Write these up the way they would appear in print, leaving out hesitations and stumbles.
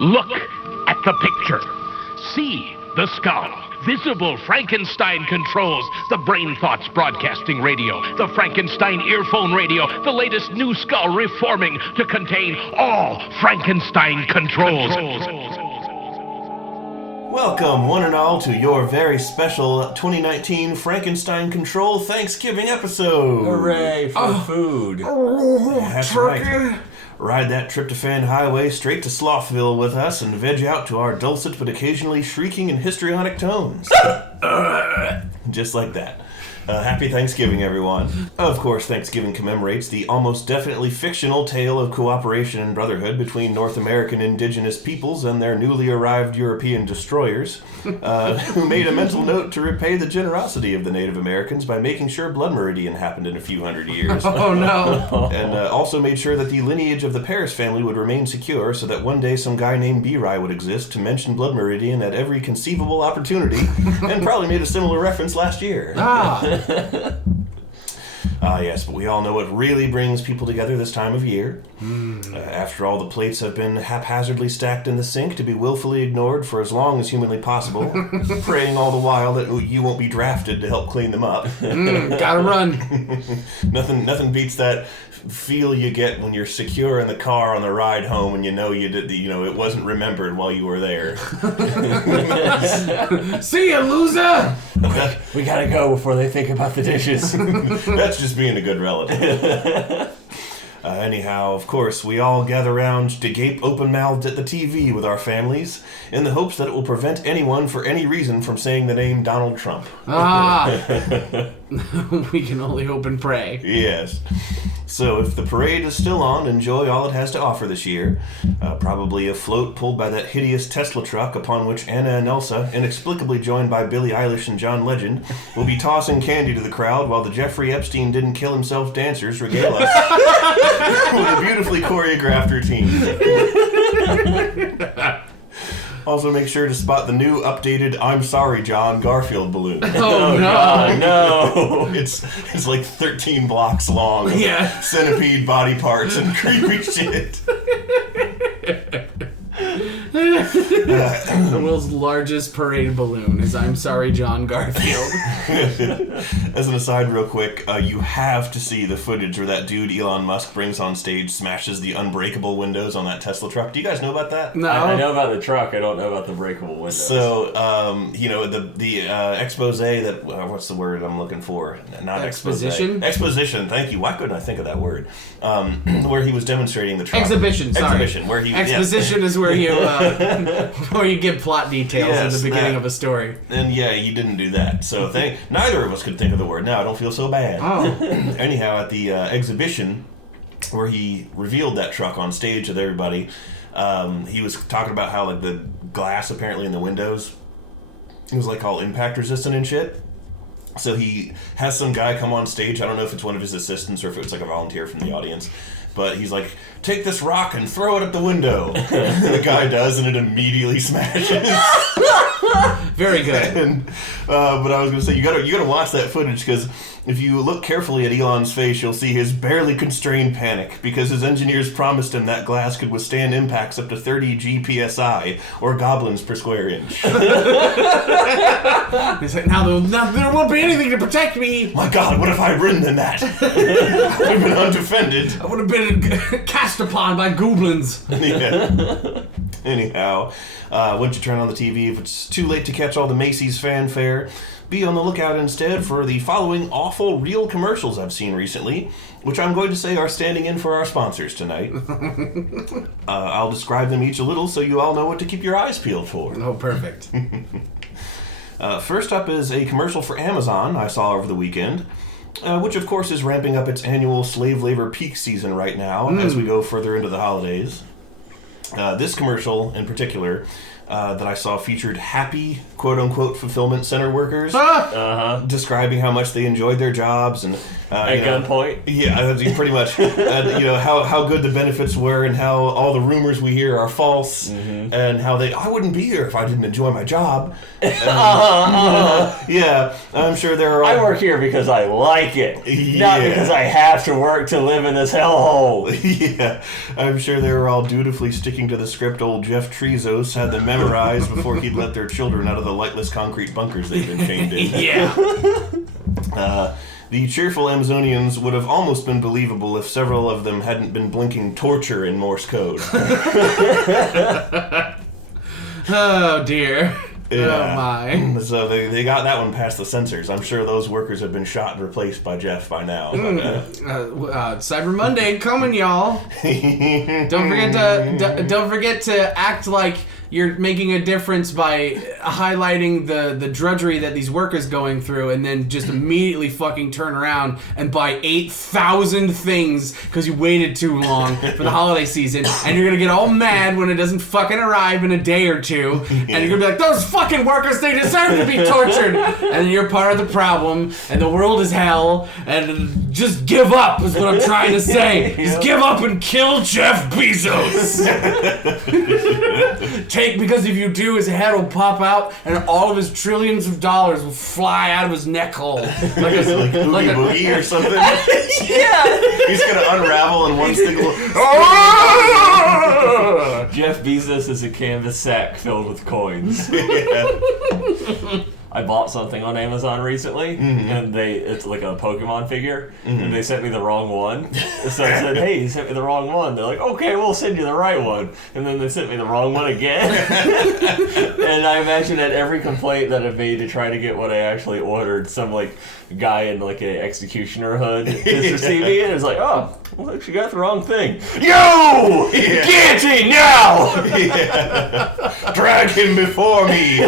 Look at the picture. See the skull. Visible Frankenstein controls. The Brain Thoughts broadcasting radio. The Frankenstein earphone radio. The latest new skull reforming to contain all Frankenstein controls. Welcome, one and all, to your very special 2019 Frankenstein Control Thanksgiving episode. Hooray for food. That's right. Ride that tryptophan highway straight to Slothville with us and veg out to our dulcet but occasionally shrieking and histrionic tones. Just like that. Happy Thanksgiving, everyone. Of course, Thanksgiving commemorates the almost definitely fictional tale of cooperation and brotherhood between North American indigenous peoples and their newly arrived European destroyers, who made a mental note to repay the generosity of the Native Americans by making sure Blood Meridian happened in a few hundred years. Oh, no. And also made sure that the lineage of the Paris family would remain secure so that one day some guy named B-Rye would exist to mention Blood Meridian at every conceivable opportunity, and probably made a similar reference last year. Yes, but we all know what really brings people together this time of year. After all the plates have been haphazardly stacked in the sink to be willfully ignored for as long as humanly possible, praying all the while that you won't be drafted to help clean them up. Gotta run. Nothing beats that feel you get when you're secure in the car on the ride home and you know it wasn't remembered while you were there. See ya, loser! We gotta go before they think about the dishes. That's just being a good relative. Anyhow, of course, we all gather around to gape open-mouthed at the TV with our families in the hopes that it will prevent anyone for any reason from saying the name Donald Trump. We can only hope and pray. Yes. So if the parade is still on, enjoy all it has to offer this year. Probably a float pulled by that hideous Tesla truck upon which Anna and Elsa, inexplicably joined by Billie Eilish and John Legend, will be tossing candy to the crowd while the Jeffrey Epstein didn't kill himself dancers regale us with a beautifully choreographed routine. Also, make sure to spot the new updated "I'm Sorry, John" Garfield balloon. Oh, no. God, no. It's like 13 blocks long. Yeah. Centipede body parts and creepy shit. The world's largest parade balloon is "I'm Sorry, John" Garfield. As an aside real quick, you have to see the footage where that dude Elon Musk brings on stage, smashes the unbreakable windows on that Tesla truck. Do you guys know about that? No. I know about the truck. I don't know about the breakable windows. So, the expose that, what's the word I'm looking for? Not Exposition? Exposition, thank you. Why couldn't I think of that word? Where he was demonstrating the truck. Exhibition, sorry. Exhibition, where he... Exposition is where you give plot details at the beginning of a story. And yeah, you didn't do that. So neither of us could think of the word. Now I don't feel so bad. Oh. Anyhow, at the exhibition where he revealed that truck on stage with everybody, he was talking about how like the glass apparently in the windows was like all impact resistant and shit. So he has some guy come on stage. I don't know if it's one of his assistants or if it's like a volunteer from the audience. But he's like, take this rock and throw it at the window. The guy does, and it immediately smashes. Very good. And, but I was going to say, you gotta watch that footage, because if you look carefully at Elon's face, you'll see his barely constrained panic, because his engineers promised him that glass could withstand impacts up to 30 GPSI, or goblins per square inch. He's like, now there won't be anything to protect me. My God, what if I'd ridden in that? I would have been undefended. I would have been cast upon by goblins. Yeah. Anyhow, once you turn on the TV, if it's too late to catch all the Macy's fanfare, be on the lookout instead for the following awful real commercials I've seen recently, which I'm going to say are standing in for our sponsors tonight. I'll describe them each a little so you all know what to keep your eyes peeled for. Oh, perfect. First up is a commercial for Amazon I saw over the weekend, which of course is ramping up its annual slave labor peak season right now as we go further into the holidays. This commercial in particular that I saw featured happy, quote-unquote, fulfillment center workers describing how much they enjoyed their jobs and At gunpoint? Yeah, pretty much. How good the benefits were and how all the rumors we hear are false and how I wouldn't be here if I didn't enjoy my job. Yeah, I'm sure there are... I work here because I like it, not because I have to work to live in this hellhole. Yeah, I'm sure they were all dutifully sticking to the script old Jeff Trezos had them memorized before he'd let their children out of the lightless concrete bunkers they've been chained in. Yeah. The cheerful Amazonians would have almost been believable if several of them hadn't been blinking torture in Morse code. Oh, dear. Yeah. Oh, my. So they got that one past the censors. I'm sure those workers have been shot and replaced by Jeff by now. Cyber Monday coming, y'all. Don't forget to act like you're making a difference by highlighting the drudgery that these workers going through, and then just immediately fucking turn around and buy 8,000 things because you waited too long for the holiday season, and you're gonna get all mad when it doesn't fucking arrive in a day or two, and you're gonna be like, those fucking workers, they deserve to be tortured, and you're part of the problem, and the world is hell, and just give up is what I'm trying to say. Just give up and kill Jeff Bezos. Because if you do, his head will pop out and all of his trillions of dollars will fly out of his neck hole. Like Oogie Boogie or something? Yeah! He's gonna unravel in one single... Jeff Bezos is a canvas sack filled with coins. Yeah. I bought something on Amazon recently, and it's like a Pokemon figure, and they sent me the wrong one. So I said, hey, you sent me the wrong one. They're like, okay, we'll send you the right one. And then they sent me the wrong one again. And I imagine that every complaint that I've made to try to get what I actually ordered, some like guy in like an executioner hood is receiving it, and it's like, oh, well, you got the wrong thing. Yo! Yeah. Guillotine now! Yeah. Drag him before me!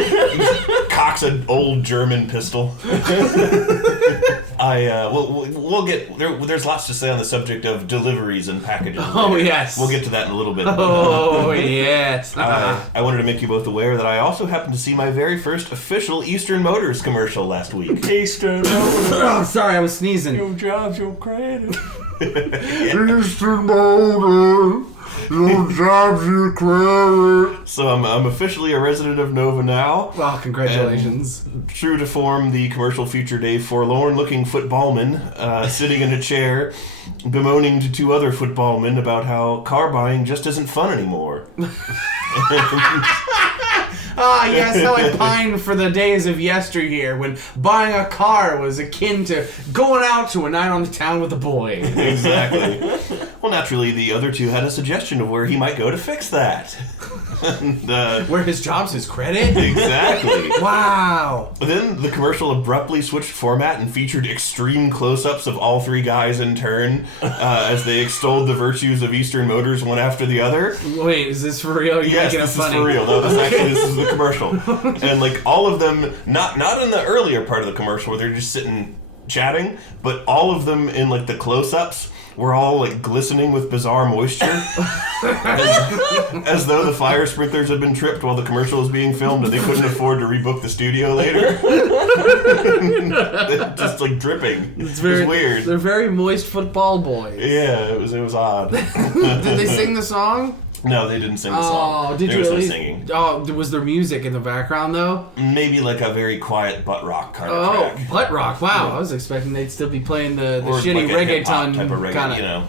Cocks an old German pistol. We'll get there's lots to say on the subject of deliveries and packages. Oh, yes. We'll get to that in a little bit. Oh, yes. I wanted to make you both aware that I also happened to see my very first official Eastern Motors commercial last week. Eastern Oh, sorry, I was sneezing. Your job's your credit. Eastern Motors, your job's your credit. So I'm officially a resident of Nova now. Well, congratulations. And true to form, the commercial featured a forlorn-looking footballman sitting in a chair, bemoaning to two other footballmen about how car buying just isn't fun anymore. Ah, yes, how I pine for the days of yesteryear when buying a car was akin to going out to a night on the town with a boy. Exactly. Well, naturally, the other two had a suggestion of where he might go to fix that. Where his job's his credit? Exactly. Wow. But then the commercial abruptly switched format and featured extreme close-ups of all three guys in turn as they extolled the virtues of Eastern Motors one after the other. Wait, is this for real? You're Yes, making this it funny. is for real. No, this is the commercial. And like all of them, not in the earlier part of the commercial where they're just sitting chatting, but all of them in like the close-ups were all like glistening with bizarre moisture. as though the fire sprinklers had been tripped while the commercial was being filmed and they couldn't afford to rebook the studio later. Just like dripping. It was weird. They're very moist football boys. Yeah, it was odd. Did they sing the song? No, they didn't sing the song. Oh, did there you was at no least? singing. Oh, was there music in the background though? Maybe like a very quiet butt rock kind of track. Oh, butt rock! Wow, I was expecting they'd still be playing the Or shitty like a hip-hop reggaeton type of reggae, kind of. you know,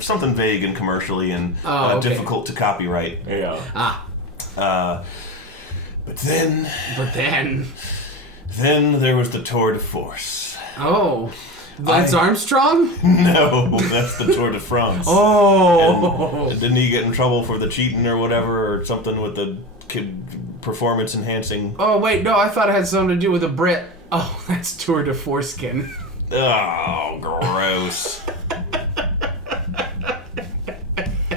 something vague and commercially and okay. difficult to copyright. Yeah. But then there was the Tour de Force. Oh, Lance Armstrong? No, that's the Tour de France. Oh, And didn't he get in trouble for the cheating or whatever, or something with the performance enhancing? oh wait, no, I thought it had something to do with a Brit. Oh, that's Tour de Foreskin. Oh, gross.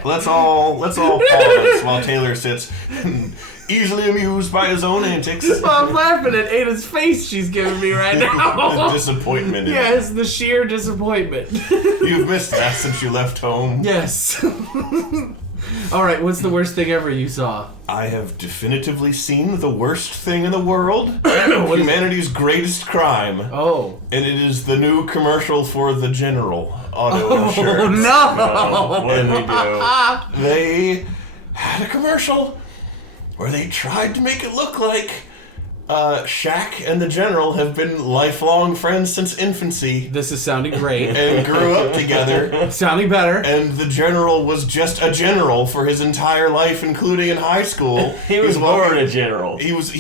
Let's all pause while Taylor sits easily amused by his own antics. I'm laughing at Ada's face she's giving me right now. The disappointment. Yes, the sheer disappointment. You've missed that since you left home. Yes. All right, what's the worst thing ever you saw? I have definitively seen the worst thing in the world. Humanity's greatest crime. Oh. And it is the new commercial for the General auto insurance. Oh, no! What did we do? They had a commercial where they tried to make it look like Shaq and the General have been lifelong friends since infancy This is sounding great. and grew up together. Sounding better. And the General was just a general for his entire life, including in high school. He was born a general. He was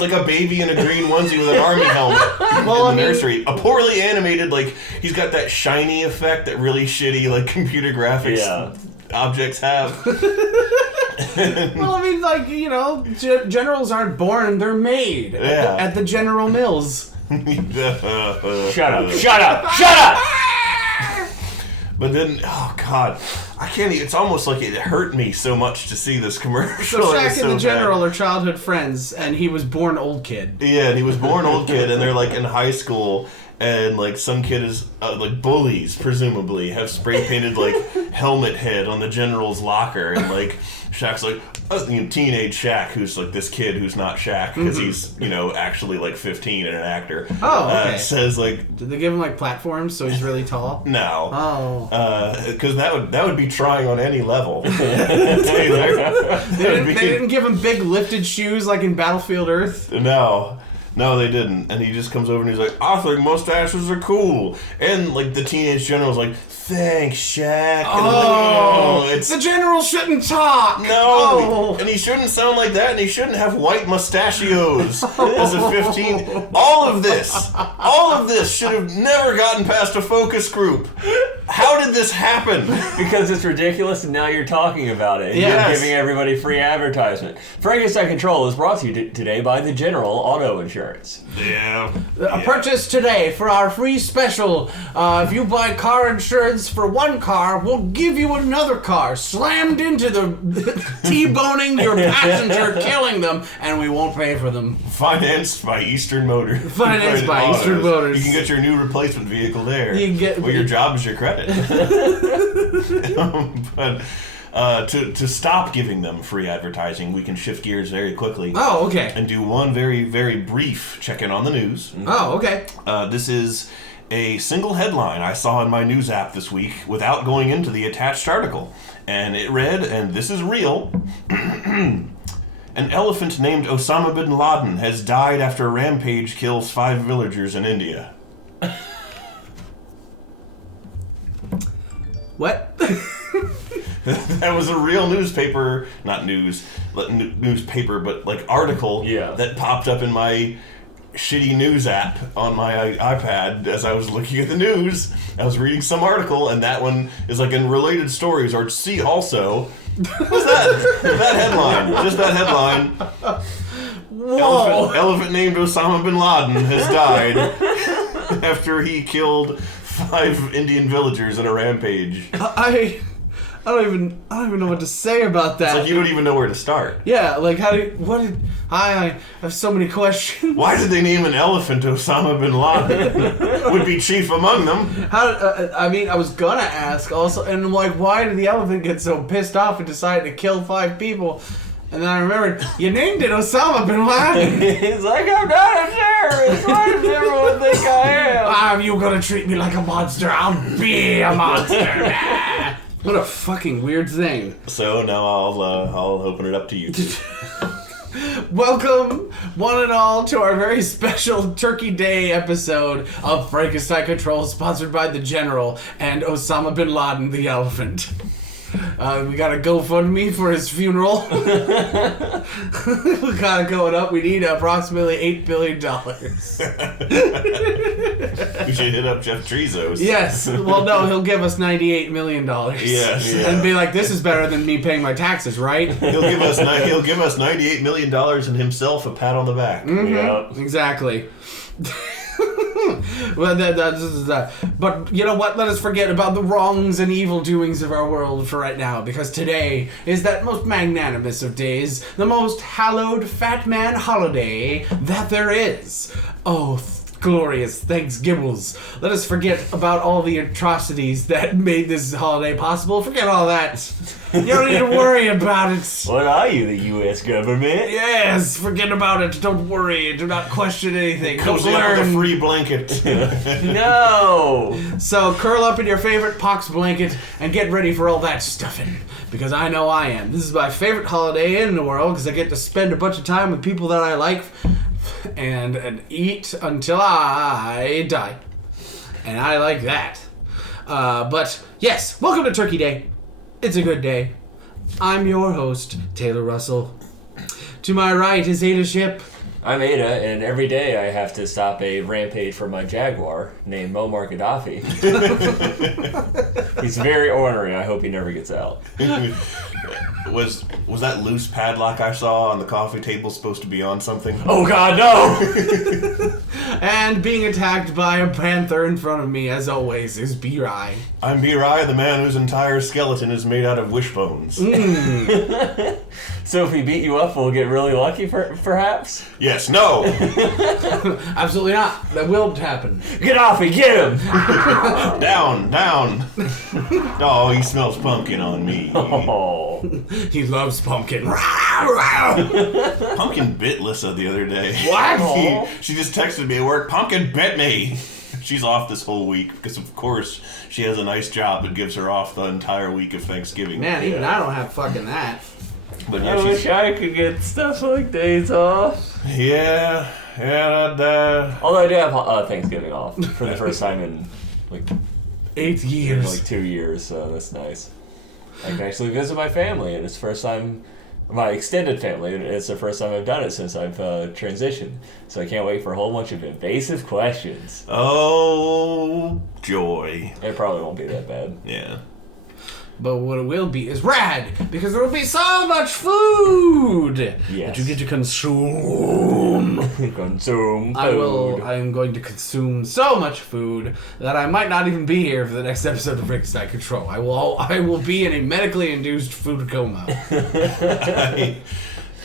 like a baby in a green onesie with an army helmet in the nursery. A poorly animated, like, he's got that shiny effect that really shitty, like, computer graphics objects have. Well, I mean, like, you know, generals aren't born, they're made at the General Mills. Shut up! But then, oh god, I can't even, it's almost like it hurt me so much to see this commercial. So Shaq and the General are childhood friends, and he was born old kid. Yeah, and he was born old kid, and they're like in high school, and like some kid is, like bullies, presumably, have spray painted like helmet head on the General's locker, and like Shaq's like, teenage Shaq, who's like this kid who's not Shaq, because he's, you know, actually like 15 and an actor. Oh, okay. Says like... Did they give him like platforms so he's really tall? No. Oh. Because that would be trying on any level. They didn't give him big lifted shoes like in Battlefield Earth? No, they didn't. And he just comes over and he's like, I think mustaches are cool. And like the teenage general's like, thanks, Shaq. And the General shouldn't talk. No, and he shouldn't sound like that, and he shouldn't have white mustachios as a 15. All of this should have never gotten past a focus group. How did this happen? Because it's ridiculous, and now you're talking about it. And Yes. You're giving everybody free advertisement. Frankenstein Control is brought to you today by the General Auto Insurance. Yeah. Purchase today for our free special. If you buy car insurance for one car, we'll give you another car slammed into the T-boning your passenger, killing them, and we won't pay for them. Financed by Eastern Motors. Financed by Eastern Motors. You can get your new replacement vehicle there. You can get- well, your job is your credit. But to stop giving them free advertising, we can shift gears very quickly. Oh, okay. And do one very, very brief check-in on the news. Oh, okay. This is a single headline I saw in my news app this week without going into the attached article. And it read, and this is real, an elephant named Osama bin Laden has died after a rampage kills 5 villagers in India. What? That was a real newspaper, not news, newspaper, but like article that popped up in my shitty news app on my iPad as I was looking at the news. I was reading some article, and that one is like in related stories, or see also. What's that? That headline. Just that headline. Whoa. Elephant named Osama bin Laden has died after he killed 5 Indian villagers in a rampage. I don't even know what to say about that. It's like you don't even know where to start. Yeah, like I have so many questions. Why did they name an elephant Osama bin Laden? Would be chief among them. I was gonna ask also, and like, why did the elephant get so pissed off and decide to kill 5 people? And then I remembered, you named it Osama bin Laden. He's like, I'm not a terrorist. Why does everyone think I am? You gonna treat me like a monster? I'll be a monster. What a fucking weird thing. So now I'll open it up to you. Welcome, one and all, to our very special Turkey Day episode of Frankenstein Control, sponsored by the General and Osama bin Laden, the elephant. We got a GoFundMe for his funeral. We got it going up. We need approximately $8 billion. We should hit up Jeff Bezos. Yes. Well, no, he'll give us $98 million. Yes. Yeah. And be like, this is better than me paying my taxes, right? He'll give us $98 million and himself a pat on the back. Mm-hmm. Yeah. Exactly. Well, but you know what? Let us forget about the wrongs and evil doings of our world for right now, because today is that most magnanimous of days, the most hallowed fat man holiday that there is. Oh, glorious Thanksgivings. Let us forget about all the atrocities that made this holiday possible. Forget all that. You don't need to worry about it. What are you, the U.S. government? Yes, forget about it. Don't worry. Do not question anything. Cozy up with a free blanket. No! So curl up in your favorite pox blanket and get ready for all that stuffing. Because I know I am. This is my favorite holiday in the world because I get to spend a bunch of time with people that I like and eat until I die. And I like that. But yes, welcome to Turkey Day. It's a good day. I'm your host, Taylor Russell. To my right is Ada Ship. I'm Ada, and every day I have to stop a rampage for my Jaguar named Muammar Gaddafi. He's very ornery. I hope he never gets out. Was that loose padlock I saw on the coffee table supposed to be on something? Oh God, no! And being attacked by a panther in front of me, as always, is B-Rye. I'm B-Rye, the man whose entire skeleton is made out of wishbones. So if we beat you up, we'll get really lucky, perhaps? Yes, no! Absolutely not. That will happen. Gaddafi, get him! Down. Oh, he smells pumpkin on me. Oh. He loves pumpkin. Pumpkin bit Lissa the other day. What? She just texted me at work, Pumpkin bit me! She's off this whole week because, of course, she has a nice job that gives her off the entire week of Thanksgiving. Man, even I don't have fucking that. But I wish I could get stuff like days off. Yeah, Although I do have Thanksgiving off for the first time in like 8 years. like 2 years, so that's nice. I can actually visit my family, and it's the first time, my extended family, and it's the first time I've done it since I've transitioned. So I can't wait for a whole bunch of invasive questions. Oh, joy. It probably won't be that bad. Yeah. But what it will be is rad, because there will be so much food that you get to consume. Consume food. I am going to consume so much food that I might not even be here for the next episode of Frankenstein Control. I will be in a medically induced food coma.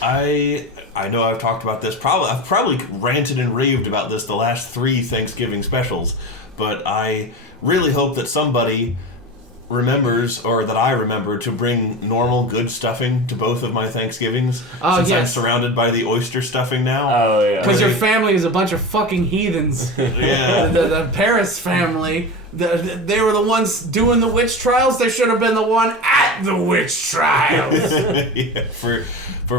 I know I've talked about this. I've probably ranted and raved about this the last 3 Thanksgiving specials, but I really hope that somebody remembers, or that I remember, to bring normal good stuffing to both of my Thanksgivings. Since I'm surrounded by the oyster stuffing now. Oh, yeah. Because your family is a bunch of fucking heathens. Yeah. The Paris family, they were the ones doing the witch trials. They should have been the one at the witch trials. Yeah, for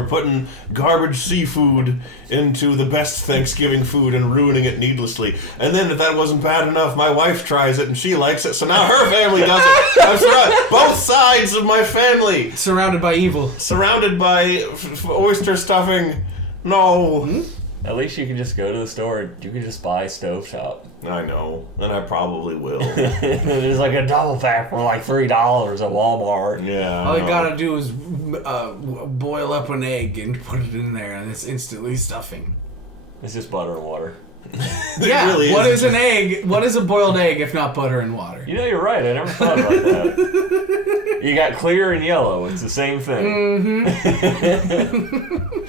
putting garbage seafood into the best Thanksgiving food and ruining it needlessly. And then if that wasn't bad enough, my wife tries it and she likes it, so now her family does it. I'm surrounded, both sides of my family. Surrounded by evil. Surrounded by oyster stuffing. No. At least you can just go to the store. You can just buy stovetop. I know, and I probably will. There's like a double pack for like $3 at Walmart. Yeah. All you gotta do is boil up an egg and put it in there, and it's instantly stuffing. It's just butter and water. Yeah, really what is. is an egg? What is a boiled egg if not butter and water? You know, you're right. I never thought about that. You got clear and yellow. It's the same thing. Mm-hmm.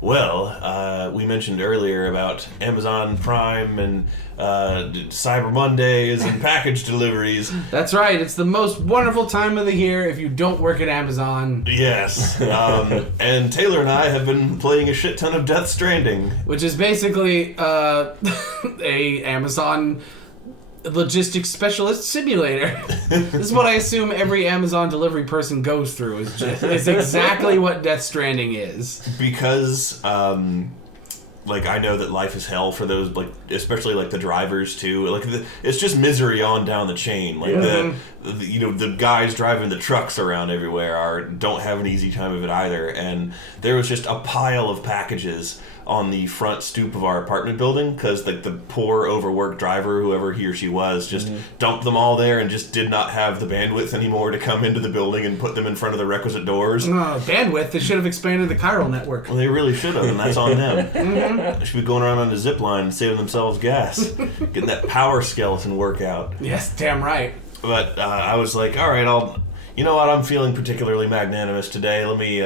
Well, we mentioned earlier about Amazon Prime and Cyber Mondays and package deliveries. That's right. It's the most wonderful time of the year if you don't work at Amazon. Yes. And Taylor and I have been playing a shit ton of Death Stranding. Which is basically a Amazon logistics specialist simulator. This is what I assume every Amazon delivery person goes through. Is exactly what Death Stranding is. Because, like, I know that life is hell for those, like, especially, like, the drivers, too. Like, it's just misery on down the chain. Like, the guys driving the trucks around everywhere don't have an easy time of it either. And there was just a pile of packages on the front stoop of our apartment building because the poor overworked driver, whoever he or she was, just dumped them all there and just did not have the bandwidth anymore to come into the building and put them in front of the requisite doors. Bandwidth? They should have expanded the chiral network. Well, they really should have, and that's on them. They should be going around on a zip line and saving themselves gas, getting that power skeleton workout. Yes, damn right. But I was like, all right, you know what, I'm feeling particularly magnanimous today. Let me,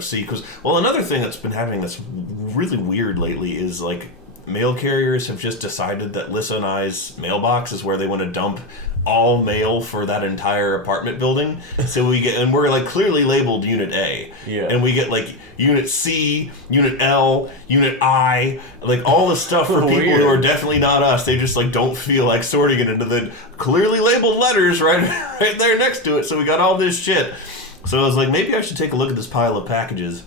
see. Because, well, another thing that's been happening that's really weird lately is, like, mail carriers have just decided that Lissa and I's mailbox is where they want to dump all mail for that entire apartment building. So we're like clearly labeled Unit A. Yeah. And we get like Unit C, Unit L, Unit I, like all the stuff for people who are definitely not us. They just like don't feel like sorting it into the clearly labeled letters right there next to it. So we got all this shit. So I was like, maybe I should take a look at this pile of packages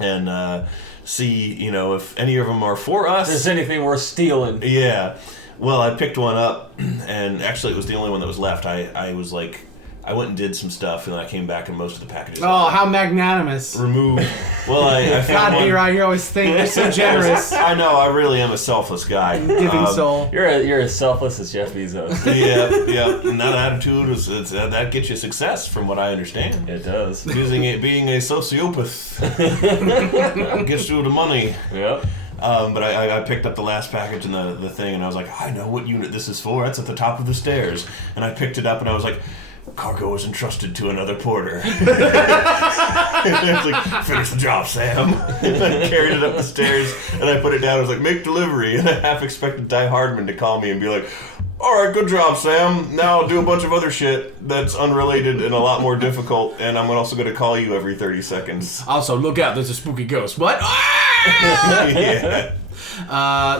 and see, if any of them are for us. If there's anything worth stealing. Yeah. Well, I picked one up, and actually it was the only one that was left. I was like, I went and did some stuff, and then I came back, and most of the packages... Oh, how magnanimous. Removed. Well, I found God, B-Rod, you always think you're so generous. I know, I really am a selfless guy. Giving soul. You're as selfless as Jeff Bezos. Yeah. And that attitude, that gets you success, from what I understand. It does. Being a sociopath gets you the money. Yep. But I picked up the last package and the thing, and I was like, I know what unit this is for. It's at the top of the stairs. And I picked it up, and I was like, cargo was entrusted to another porter. And I was like, finish the job, Sam. And I carried it up the stairs, and I put it down. I was like, make delivery. And I half expected Di Hardman to call me and be like, all right, good job, Sam. Now I'll do a bunch of other shit that's unrelated and a lot more difficult, and I'm also going to call you every 30 seconds. Also, look out, there's a spooky ghost. What? Yeah.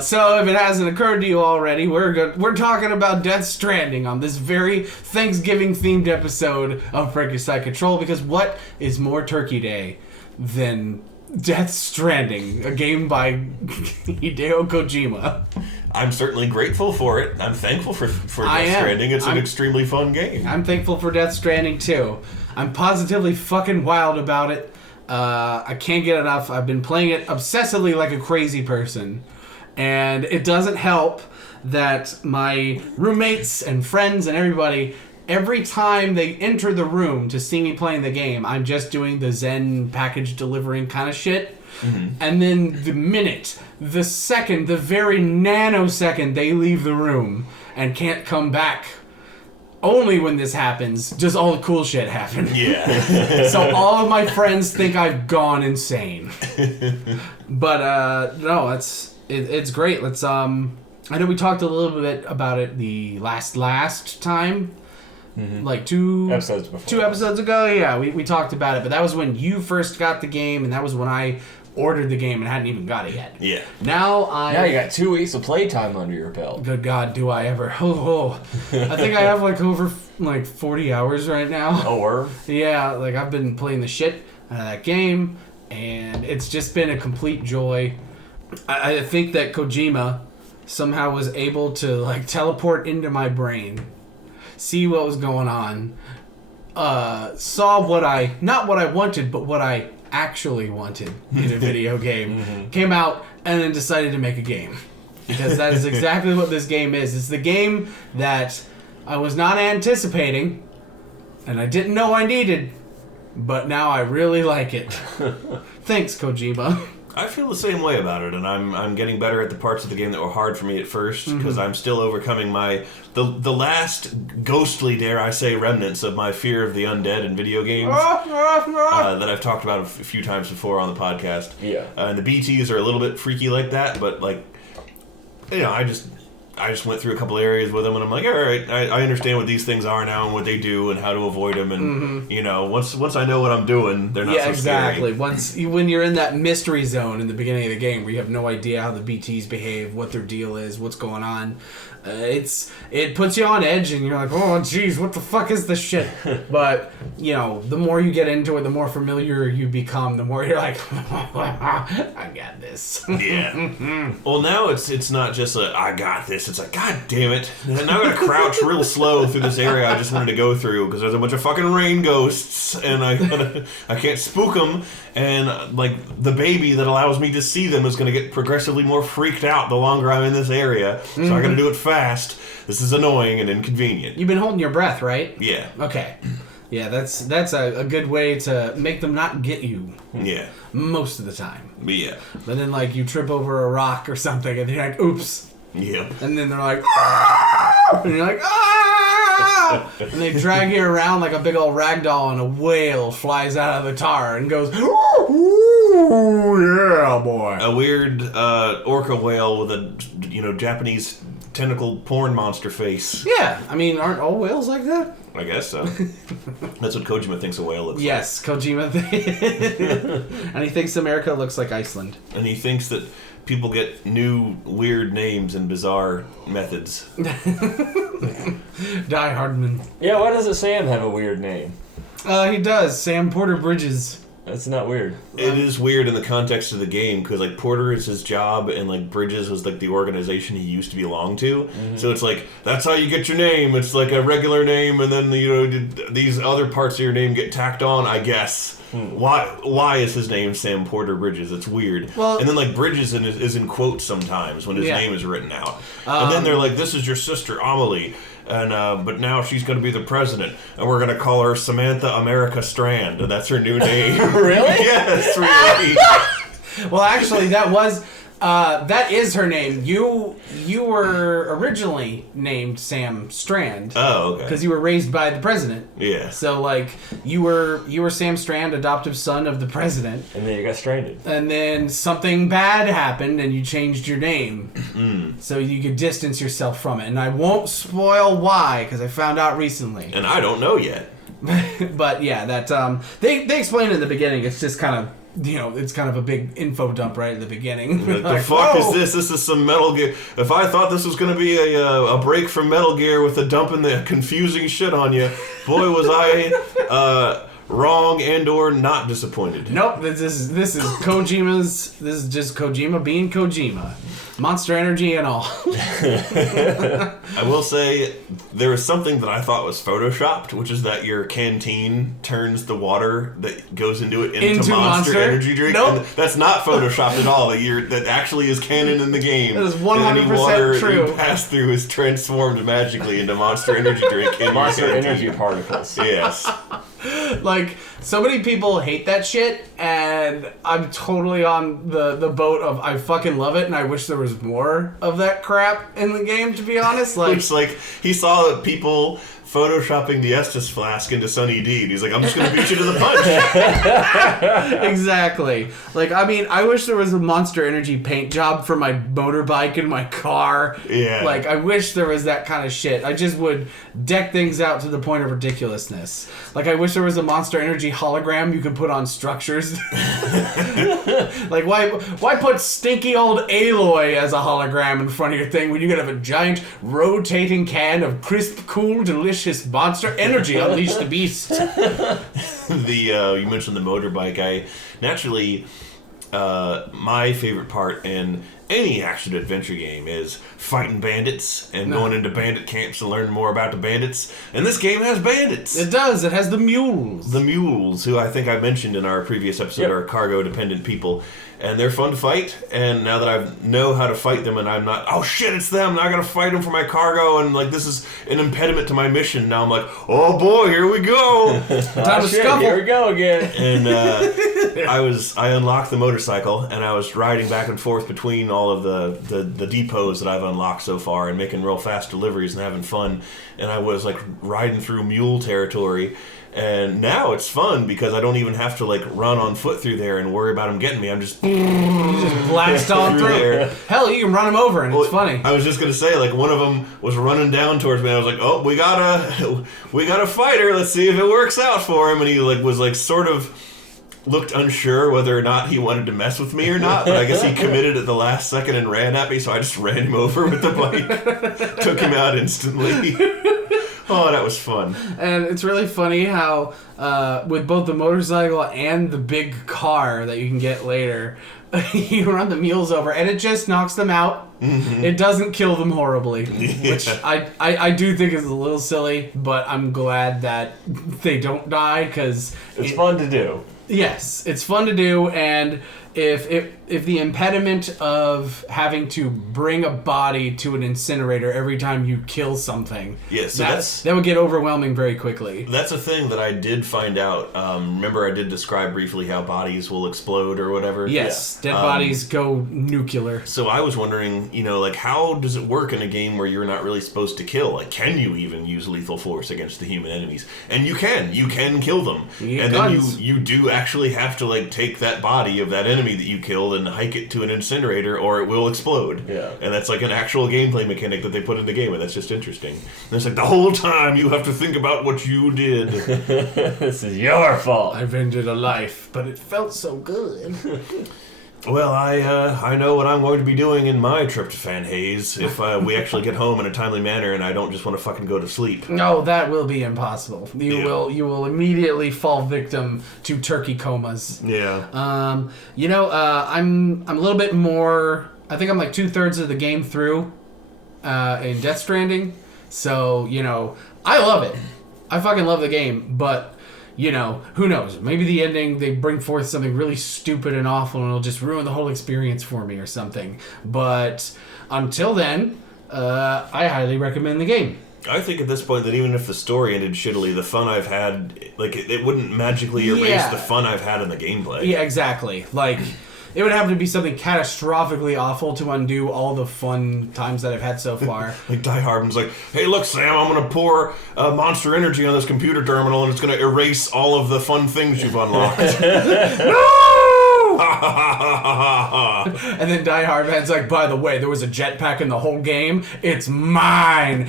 So if it hasn't occurred to you already, we're talking about Death Stranding on this very Thanksgiving-themed episode of Frankenstein Control, because what is more Turkey Day than Death Stranding, a game by Hideo Kojima? I'm certainly grateful for it. I'm thankful for Death Stranding. It's an extremely fun game. I'm thankful for Death Stranding, too. I'm positively fucking wild about it. I can't get enough. I've been playing it obsessively like a crazy person. And it doesn't help that my roommates and friends and everybody, every time they enter the room to see me playing the game, I'm just doing the Zen package delivering kind of shit. Mm-hmm. And then the minute, the second, the very nanosecond they leave the room and can't come back, only when this happens does all the cool shit happen. Yeah. So all of my friends think I've gone insane. But no, it's great. Let's I know we talked a little bit about it the last time. Mm-hmm. Like two episodes ago. Yeah, we talked about it, but that was when you first got the game, and that was when I ordered the game and hadn't even got it yet. Yeah. Now you got 2 weeks of playtime under your belt. Good God, do I ever? I think I have over 40 hours right now. Oh, word? Yeah, I've been playing the shit out of that game, and it's just been a complete joy. I think that Kojima somehow was able to teleport into my brain, see what was going on, saw not what I wanted, but what I actually wanted in a video game, mm-hmm. Came out and then decided to make a game, because that is exactly what this game is. It's the game that I was not anticipating and I didn't know I needed, but now I really like it. Thanks, Kojima. I feel the same way about it, and I'm getting better at the parts of the game that were hard for me at first, because I'm still overcoming the last ghostly, dare I say, remnants of my fear of the undead in video games that I've talked about a few times before on the podcast. Yeah. And the BTs are a little bit freaky like that, but I just went through a couple areas with them, and I'm like, all right, I understand what these things are now and what they do and how to avoid them, and once I know what I'm doing, they're not so exactly. scary. When you're in that mystery zone in the beginning of the game where you have no idea how the BTs behave, what their deal is, what's going on, it puts you on edge, and you're like, oh geez, what the fuck is this shit? But the more you get into it, the more familiar you become, the more you're like, I got this. Yeah. Well, now it's not just I got this. It's like, God damn it. Now I gotta crouch real slow through this area I just wanted to go through because there's a bunch of fucking rain ghosts, and I can't spook them, and the baby that allows me to see them is gonna get progressively more freaked out the longer I'm in this area. So I gotta do it fast. This is annoying and inconvenient. You've been holding your breath, right? Yeah. Okay. Yeah, that's a good way to make them not get you. Yeah. Most of the time. Yeah. But then you trip over a rock or something, and you're like, oops. Yeah. And then they're like, ah! And you're like, ah! And they drag you around like a big old rag doll, and a whale flies out of the tar and goes, ooh! Oh, yeah, boy. A weird orca whale with a, Japanese tentacle porn monster face. Yeah, I mean, aren't all whales like that? I guess so. That's what Kojima thinks a whale looks Yes, Kojima. And he thinks America looks like Iceland. like. And he thinks that people get new weird names and bizarre methods. Die Hardman. Yeah, why doesn't Sam have a weird name? He does. Sam Porter Bridges. That's not weird. It is weird in the context of the game because like Porter is his job and like Bridges was like the organization he used to belong to. Mm-hmm. So it's like that's how you get your name. It's like a regular name, and then these other parts of your name get tacked on. I guess. Why is his name Sam Porter Bridges? It's weird. Well, and then like Bridges is in quotes sometimes when his name is written out. And then they're like, "This is your sister Amelie." And but now she's going to be the president, and we're going to call her Samantha America Strand, and that's her new name. Really? Yes, really. Well, actually, that is her name. You were originally named Sam Strand. Oh, okay. Because you were raised by the president. Yeah. So like you were Sam Strand, adoptive son of the president. And then you got stranded. And then something bad happened, and you changed your name, so you could distance yourself from it. And I won't spoil why, because I found out recently. And I don't know yet. But yeah, that they explain in the beginning. It's just kind of. It's kind of a big info dump right at the beginning. What Like, the fuck whoa! is this? This is some Metal Gear. If I thought this was going to be a break from Metal Gear with a dumping the confusing shit on you, boy, was I wrong and or not disappointed. Nope, this is Kojima's. This is just Kojima being Kojima, Monster Energy and all. I will say there was something that I thought was photoshopped, which is that your canteen turns the water that goes into it into Monster Energy drink. Nope. And that's not photoshopped at all. That actually is canon in the game. That is 100% Any water true. you pass through is transformed magically into Monster Energy drink. In Monster your canteen. energy particles. Yes. Like, so many people hate that shit, and I'm totally on the boat of I fucking love it, and I wish there was more of that crap in the game, to be honest. Like, It's like he saw that people photoshopping the Estus flask into Sunny D, and he's like, I'm just gonna beat you to the punch. exactly. Like, I mean, I wish there was a Monster Energy paint job for my motorbike and my car. Yeah. Like, I wish there was that kind of shit. I just would deck things out to the point of ridiculousness. Like, I wish there was a Monster Energy hologram you could put on structures. Like, why put stinky old Aloy as a hologram in front of your thing when you could have a giant rotating can of crisp, cool, delicious Monster Energy? Unleash the beast. You mentioned the motorbike. My favorite part in any action adventure game is fighting bandits and going into bandit camps and learning more about the bandits. And this game has bandits. It does. It has the mules. The mules, who I think I mentioned in our previous episode, are cargo-dependent people. And they're fun to fight, and now that I know how to fight them and I'm not, oh shit, it's them, now I gotta fight them for my cargo, and like this is an impediment to my mission. Now I'm like, oh boy, here we go. Time to scuffle. Here we go again. And I unlocked the motorcycle, and I was riding back and forth between all of the depots that I've unlocked so far and making real fast deliveries and having fun. And I was like riding through mule territory. And now it's fun because I don't even have to like run on foot through there and worry about them getting me. I'm just blast on through. There. Hell, you can run them over and it's funny. I was just gonna say, like, one of them was running down towards me. And I was like, oh, we got a fighter. Let's see if it works out for him. And he like was like sort of looked unsure whether or not he wanted to mess with me or not. But I guess he committed at the last second and ran at me. So I just ran him over with the bike, took him out instantly. Oh, that was fun. And it's really funny how with both the motorcycle and the big car that you can get later, you run the mules over and it just knocks them out. Mm-hmm. It doesn't kill them horribly, which I do think is a little silly, but I'm glad that they don't die because it's fun to do. Yes, it's fun to do, and if the impediment of having to bring a body to an incinerator every time you kill something, that would get overwhelming very quickly. That's a thing that I did find out. Remember I did describe briefly how bodies will explode or whatever? Yes. Dead bodies go nuclear. So I was wondering, like, how does it work in a game where you're not really supposed to kill? Like, can you even use lethal force against the human enemies? And you can kill them. And then you do actually have to, like, take that body of that enemy that you killed and hike it to an incinerator or it will explode. Yeah. And that's like an actual gameplay mechanic that they put in the game, and that's just interesting. And it's like the whole time you have to think about what you did. This is your fault. I've ended a life, but it felt so good. Well, I know what I'm going to be doing in my tryptophan haze if we actually get home in a timely manner and I don't just want to fucking go to sleep. No, that will be impossible. You will immediately fall victim to turkey comas. Yeah. I'm a little bit more. I think I'm like 2/3 of the game through in Death Stranding. So I love it. I fucking love the game, but. Who knows? Maybe the ending, they bring forth something really stupid and awful and it'll just ruin the whole experience for me or something. But until then, I highly recommend the game. I think at this point that even if the story ended shittily, the fun I've had, like, it wouldn't magically erase the fun I've had in the gameplay. Yeah, exactly. Like... It would have to be something catastrophically awful to undo all the fun times that I've had so far. Like Die Hard's like, hey, look, Sam, I'm going to pour Monster Energy on this computer terminal and it's going to erase all of the fun things you've unlocked. No! And then Die Hard Man's like, by the way, there was a jetpack in the whole game. It's mine.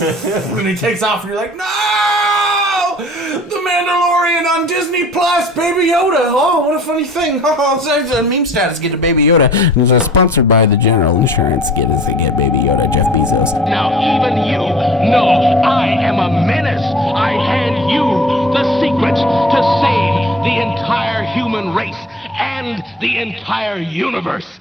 And he takes off and you're like, no! The Mandalorian on Disney Plus, Baby Yoda. Oh, what a funny thing. Oh, meme status, get a Baby Yoda. It's sponsored by the General Insurance. Get Baby Yoda, Jeff Bezos. Now even you know I am a menace. I hand you the secrets to save the entire human race and the entire universe.